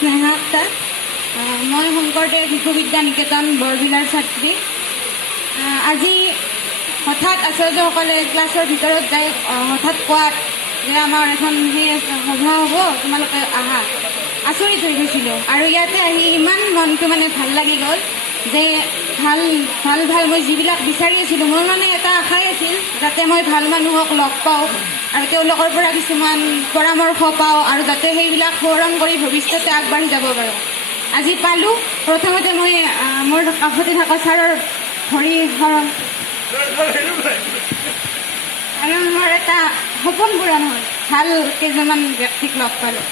স্নেহা আক্তাৰ। মই শংকৰদেৱ শিশু বিদ্যা নিকেতন বৰবিলাৰ ছাত্ৰী। আজি হঠাৎ আচাৰ্যসকলে ক্লাছৰ ভিতৰত যাই হঠাৎ কোৱাত যে আমাৰ এখন সভা হ'ব, তোমালোকে আহা, আচৰিত হৈ গৈছিলোঁ। আৰু ইয়াতে আহি ইমান মনটো ভাল লাগি গ'ল যে ভাল ভাল ভাল মই যিবিলাক বিচাৰি আছিলোঁ, মোৰ এটা আশাই আছিল যাতে মই ভাল মানুহক লগ পাওঁ আৰু তেওঁলোকৰ পৰা কিছুমান পৰামৰ্শ পাওঁ আৰু যাতে সেইবিলাক সোঁৱৰণ কৰি ভৱিষ্যতে আগবাঢ়ি যাব পাৰোঁ। আজি পালোঁ। প্ৰথমতে মই মোৰ কাষতে থকা ছাৰৰ ভৰি আৰু মোৰ এটা সপোন পূৰণ হ'ল, ভাল কেইজনমান ব্যক্তিক লগ পালোঁ।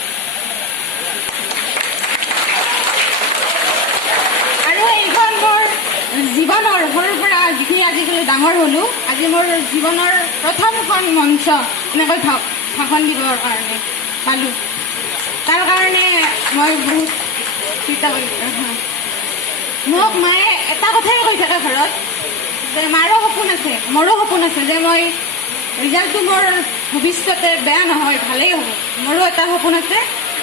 আৰু এইখন মোৰ জীৱনৰ সৰুৰ পৰা যিখিনি আজিকালি ডাঙৰ হ'লোঁ, আজি মোৰ জীৱনৰ প্ৰথমখন মঞ্চ এনেকৈ ভাষণ দিবৰ কাৰণে পালোঁ। তাৰ কাৰণে মই বহুত কৃতজ্ঞ। মোক মায়ে এটা কথাই কৈ থাকে ঘৰত যে মাৰো সপোন আছে, মোৰো সপোন আছে যে মই ৰিজাল্টটো মোৰ ভৱিষ্যতে বেয়া নহয়, ভালেই হ'ব। মোৰো এটা সপোন আছে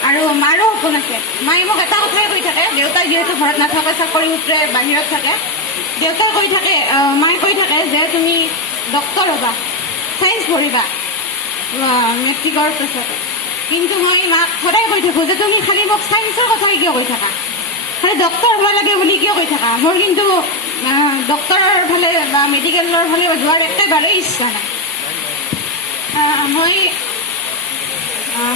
আৰু মাৰো সপোন আছে। মায়ে মোক এটা কথাই কৈ থাকে, দেউতাই যিহেতু ঘৰত নাথাকে, চাকৰি সূত্ৰে বাহিৰত থাকে, দেউতাই কৈ থাকে, মায়ে কৈ থাকে যে তুমি ডক্তৰ হ'বা, চায়েন্স পঢ়িবা মেট্ৰিকৰ পিছতে। কিন্তু মই মাক সদায় কৈ থাকোঁ যে তুমি খালি মোক চায়েন্সৰ কথাই কিয় কৈ থাকা, খালি ডক্তৰ হ'ব লাগে বুলি কিয় কৈ থাকা। মোৰ কিন্তু ডক্তৰৰ ফালে বা মেডিকেলৰ ফালে যোৱাৰ একেবাৰেই ইচ্ছা নাই।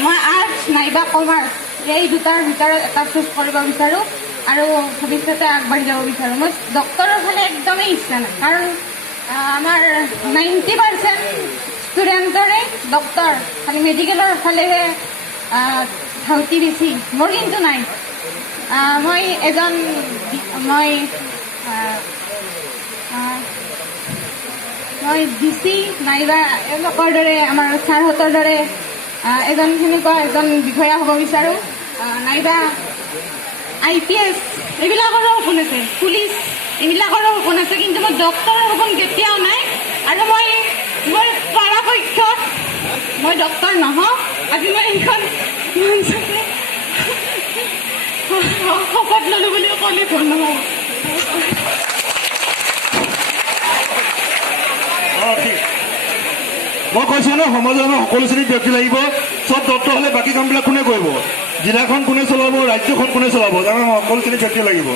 মই আৰ্টছ নাইবা কমাৰ্চ এই দুটাৰ ভিতৰত এটা চুজ কৰিব বিচাৰোঁ আৰু ভৱিষ্যতে আগবাঢ়ি যাব বিচাৰোঁ। মই ডক্তৰৰ ফালে একদমেই ইচ্ছা নাই, কাৰণ আমাৰ 90% ষ্টুডেণ্টৰে ডক্তৰ, খালি মেডিকেলৰ ফালেহে ধাউতি বেছি। মোৰ কিন্তু নাই। মই DC নাইবা এওঁলোকৰ দৰে, আমাৰ ছাৰহঁতৰ দৰে সেনেকুৱা এজন বিষয়া হ'ব বিচাৰোঁ, নাইবা IPS এইবিলাকৰো সপোন আছে, পুলিচ এইবিলাকৰো সপোন আছে। কিন্তু মোৰ ডক্তৰৰ সপোন কেতিয়াও নাই। আৰু মই পৰাপক্ষত মই ডক্তৰ নহওঁ। আজি মই এইখন শপত ল'লোঁ বুলি ক'লে ভুল নহ'ব। মই কৈছোঁ ন, সমাজৰ আমাৰ সকলো শ্ৰেণীৰ ব্যক্তি লাগিব। চব ডক্তৰ হ'লে বাকী কামবিলাক কোনে কৰিব? জিলাখন কোনে চলাব, ৰাজ্যখন কোনে চলাব? তাৰমানে সকলো শ্ৰেণীৰ ব্যক্তি লাগিব।